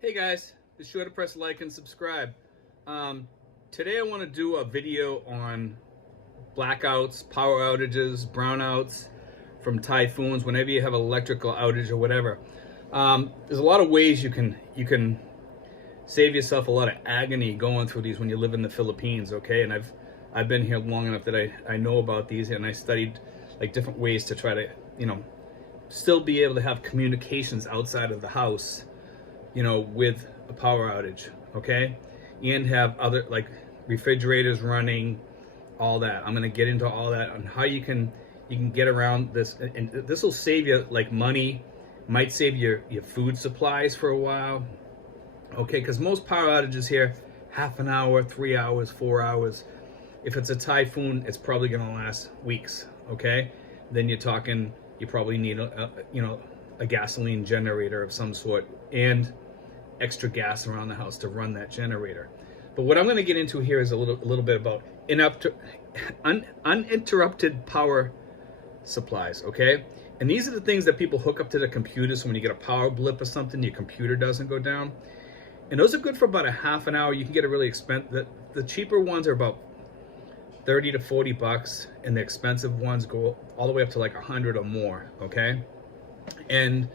Hey guys, be sure to press like and subscribe. Today I want to do a video on blackouts, power outages, brownouts from typhoons, whenever you have an electrical outage or whatever. There's a lot of ways you can save yourself a lot of agony going through these when you live in the Philippines, okay? And I've been here long enough that I know about these, and I studied like different ways to try to, still be able to have communications outside of the house, with a power outage, okay? And have other like refrigerators running, all that. I'm gonna get into all that on how you can get around this, and this will save you like money, might save your food supplies for a while, okay? Because most power outages here, half an hour, 3 hours, 4 hours. If it's a typhoon, it's probably gonna last weeks, okay? Then you're talking, you probably need a gasoline generator of some sort and extra gas around the house to run that generator. But what I'm going to get into here is a little bit about uninterrupted power supplies, okay? And these are the things that people hook up to the computer, so when you get a power blip or something, your computer doesn't go down. And those are good for about a half an hour. You can get a really expensive, the cheaper ones are about 30 to 40 bucks, and the expensive ones go all the way up to like 100 or more, okay? And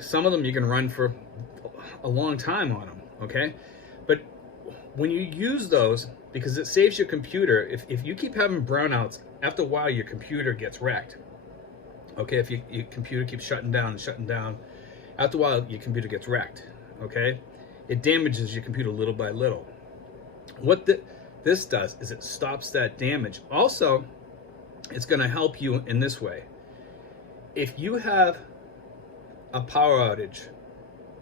some of them you can run for a long time on them, okay? But when you use those, because it saves your computer, if you keep having brownouts, after a while your computer gets wrecked, okay? If your computer keeps shutting down, after a while your computer gets wrecked, okay? It damages your computer little by little. What this does is it stops that damage. Also, it's going to help you in this way. If you have a power outage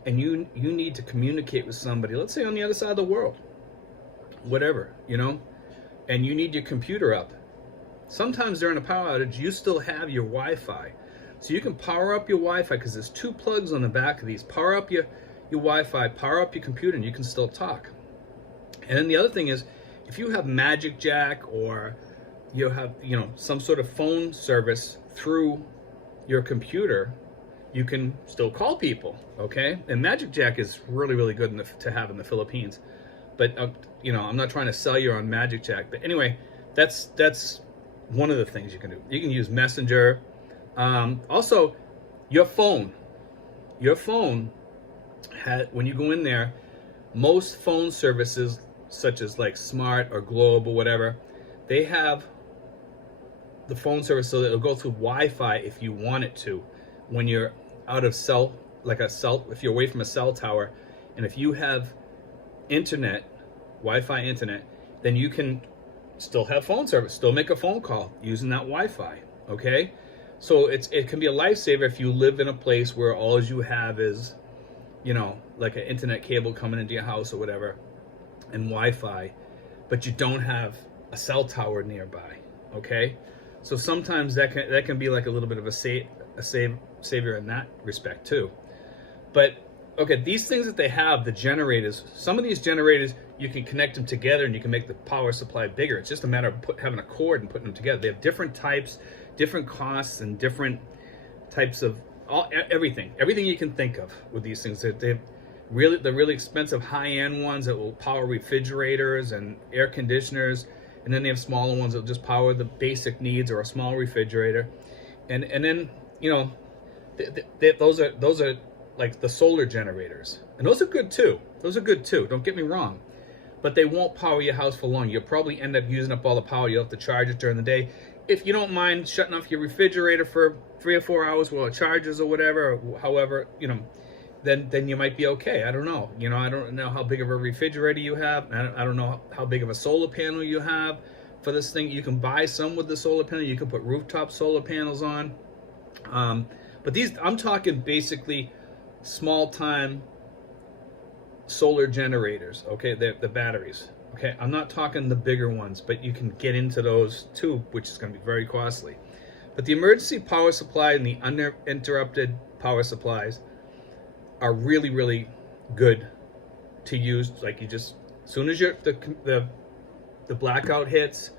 and you need to communicate with somebody, let's say on the other side of the world, whatever, and you need your computer up. Sometimes during a power outage, you still have your Wi-Fi. So you can power up your Wi-Fi, because there's 2 plugs on the back of these. Power up your Wi-Fi, power up your computer, and you can still talk. And then the other thing is, if you have Magic Jack, or you have, some sort of phone service through your computer, you can still call people, okay? And Magic Jack is really, really good to have in the Philippines. But, I'm not trying to sell you on Magic Jack. But anyway, that's one of the things you can do. You can use Messenger. Also, your phone. Your phone, when you go in there, most phone services, such as like Smart or Globe or whatever, they have the phone service so that it'll go through Wi-Fi if you want it to, when you're out of if you're away from a cell tower, and if you have internet, Wi-Fi internet, then you can still have phone service, still make a phone call using that Wi-Fi, okay? So it can be a lifesaver if you live in a place where all you have is, like an internet cable coming into your house or whatever, and Wi-Fi, but you don't have a cell tower nearby, okay? So sometimes that can be like a little bit of a savior in that respect too. But okay, these things that they have, the generators, some of these generators, you can connect them together and you can make the power supply bigger. It's just a matter of having a cord and putting them together. They have different types, different costs, and different types of everything you can think of with these things. They've the really expensive high-end ones that will power refrigerators and air conditioners, and then they have smaller ones that will just power the basic needs or a small refrigerator, and then those are like the solar generators, and those are good too. Don't get me wrong, but they won't power your house for long. You'll probably end up using up all the power. You'll have to charge it during the day. If you don't mind shutting off your refrigerator for 3 or 4 hours while it charges or whatever, or however, then you might be okay. I don't know. I don't know how big of a refrigerator you have. I don't know how big of a solar panel you have for this thing. You can buy some with the solar panel. You can put rooftop solar panels on. But these, I'm talking basically small-time solar generators, okay? The batteries, okay? I'm not talking the bigger ones, but you can get into those too, which is going to be very costly. But the emergency power supply and the uninterrupted power supplies are really, really good to use. Like, you just, as soon as the blackout hits,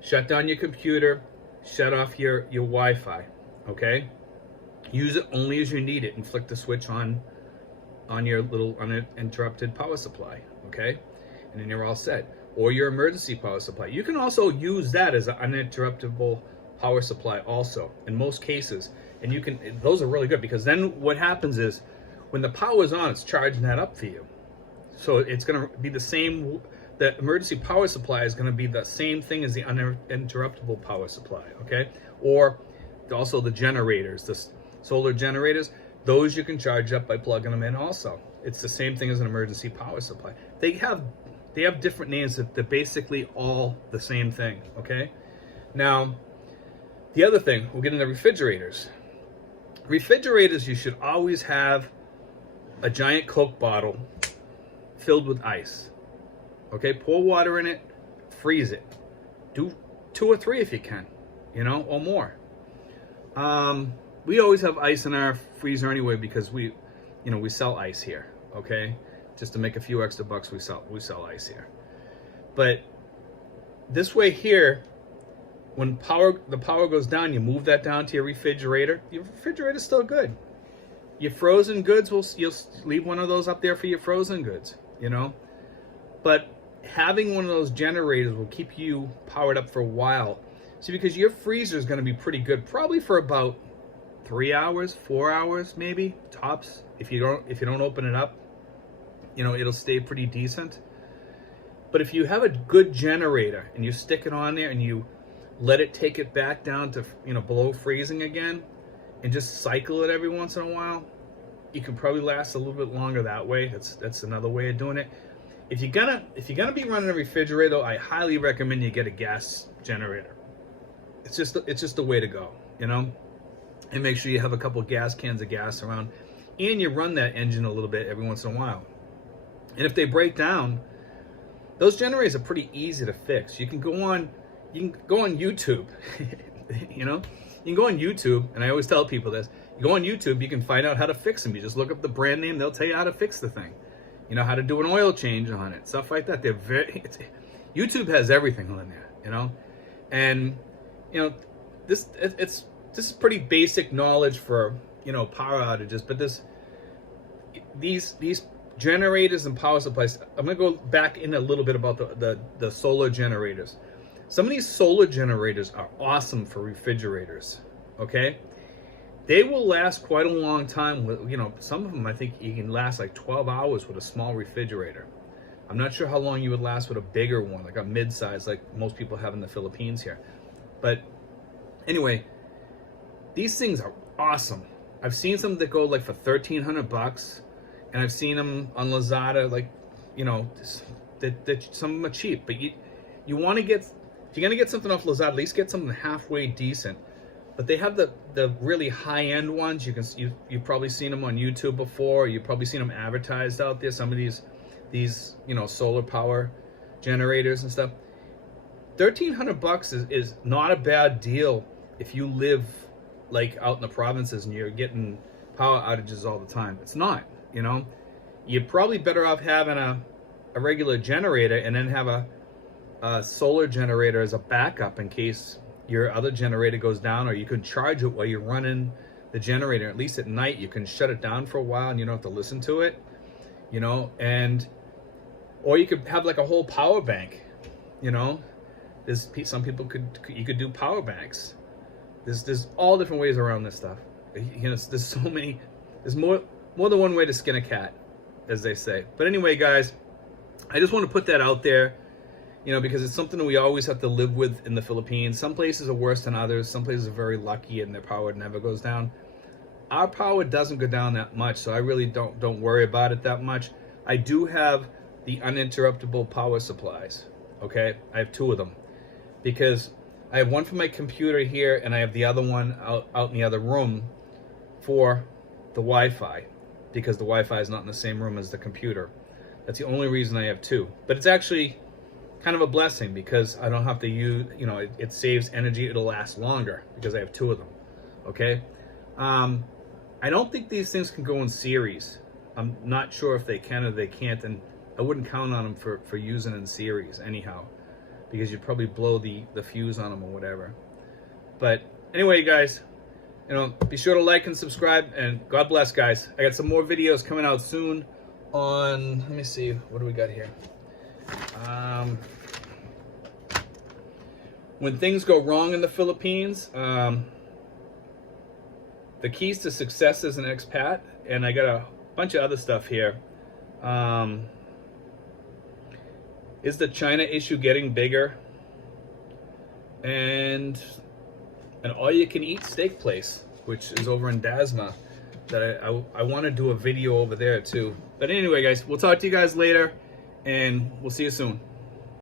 shut down your computer, shut off your Wi-Fi, okay? Use it only as you need it, and flick the switch on on your little uninterrupted power supply, okay? And then you're all set. Or your emergency power supply. You can also use that as an uninterruptible power supply also, in most cases. And you can, those are really good, because then what happens is, when the power is on, it's charging that up for you. So it's gonna be the same, the emergency power supply is gonna be the same thing as the uninterruptible power supply, okay? Or also the generators, the solar generators, those you can charge up by plugging them in also. It's the same thing as an emergency power supply. They have different names, that they're basically all the same thing, okay? Now, the other thing, we'll get into refrigerators. Refrigerators, you should always have a giant Coke bottle filled with ice, okay? Pour water in it, freeze it. Do 2 or 3 if you can, you know, or more. We always have ice in our freezer anyway, because we sell ice here, okay? Just to make a few extra bucks, we sell ice here. But this way here, when the power goes down, you move that down to your refrigerator. Your refrigerator's still good. Your frozen goods, you'll leave one of those up there for your frozen goods, you know? But having one of those generators will keep you powered up for a while. See, because your freezer is going to be pretty good, probably for about 3 hours, 4 hours, maybe tops. If you don't open it up, you know, it'll stay pretty decent. But if you have a good generator and you stick it on there and you let it take it back down to, you know, below freezing again, and just cycle it every once in a while, you can probably last a little bit longer that way. That's another way of doing it. If you're gonna be running a refrigerator, I highly recommend you get a gas generator. It's just the way to go, you know. And make sure you have a couple gas cans of gas around, and you run that engine a little bit every once in a while. And if they break down, those generators are pretty easy to fix. You can go on YouTube, you know. You can go on YouTube, and I always tell people this. You go on YouTube, you can find out how to fix them. You just look up the brand name, they'll tell you how to fix the thing. You know, how to do an oil change on it, stuff like that. YouTube has everything on there, you know. And, you know, this is pretty basic knowledge for, you know, power outages, but these generators and power supplies, I'm going to go back in a little bit about the solar generators. Some of these solar generators are awesome for refrigerators, okay? They will last quite a long time. You know, some of them, I think you can last like 12 hours with a small refrigerator. I'm not sure how long you would last with a bigger one, like a mid-size, like most people have in the Philippines here. But anyway, these things are awesome. I've seen some that go like for $1,300, and I've seen them on Lazada, like, you know, that some of them are cheap. But you want to get, if you're gonna get something off Lazada, at least get something halfway decent. But they have the really high-end ones. You've probably seen them on YouTube before. You've probably seen them advertised out there. Some of these you know, solar power generators and stuff. $1,300 is not a bad deal if you live like out in the provinces and you're getting power outages all the time. It's not, you know. You're probably better off having a regular generator and then have a solar generator as a backup in case your other generator goes down, or you can charge it while you're running the generator. At least at night you can shut it down for a while and you don't have to listen to it, you know. And or you could have like a whole power bank, you know. There's some people you could do power banks. There's all different ways around this stuff, you know. There's so many, there's more than one way to skin a cat, as they say. But anyway, guys, I just want to put that out there, you know, because it's something that we always have to live with in the Philippines. Some places are worse than others. Some places are very lucky and their power never goes down. Our power doesn't go down that much, so I really don't worry about it that much. I do have the uninterruptible power supplies, okay? I have 2 of them, because I have one for my computer here, and I have the other one out in the other room for the Wi-Fi, because the Wi-Fi is not in the same room as the computer. That's the only reason I have 2. But it's actually kind of a blessing, because I don't have to use, you know, it saves energy. It'll last longer because I have 2 of them, okay? I don't think these things can go in series. I'm not sure if they can or they can't, and I wouldn't count on them for using in series anyhow, because you'd probably blow the fuse on them or whatever. But anyway, guys, You know, be sure to like and subscribe, and God bless, guys. I got some more videos coming out soon on, let me see, what do we got here? When things go wrong in the Philippines, the keys to success as an expat, and I got a bunch of other stuff here. Is the China issue getting bigger? And an all-you-can-eat steak place, which is over in Dasma, that I want to do a video over there too. But anyway, guys, we'll talk to you guys later, and we'll see you soon.